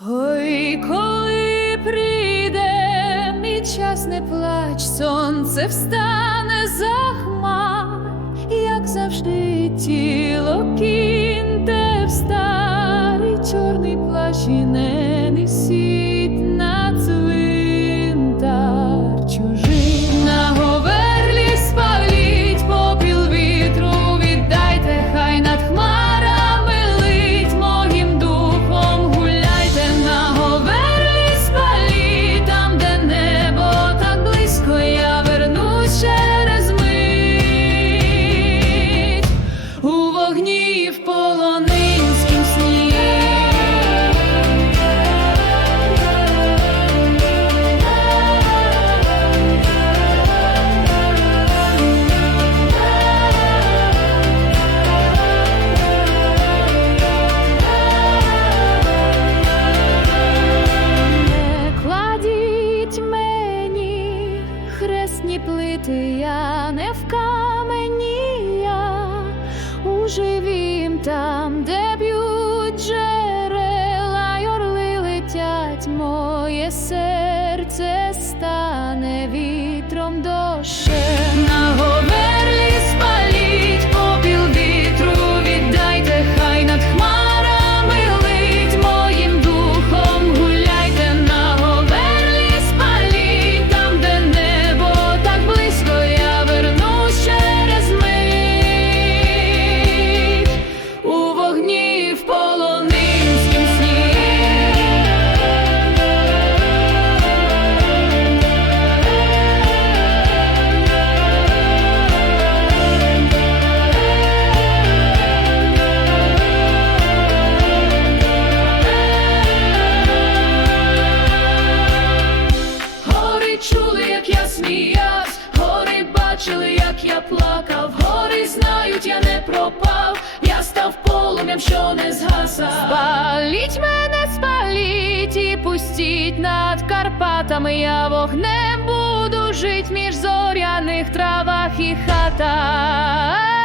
Ой, коли прийде мій час, не плач, сонце встане за хмар, як завжди тіло кіньте хресні плити, я не в камені, я у живім там, де б'ють джерела, й орли летять, моє серце стане вітром дощем. Сміявсь, гори бачили, як я плакав, гори знають, я не пропав, я став полум'ям, що не згасав. Спаліть мене, спаліть і пустіть над Карпатами, я вогнем буду жить між зоряних травах і хатах.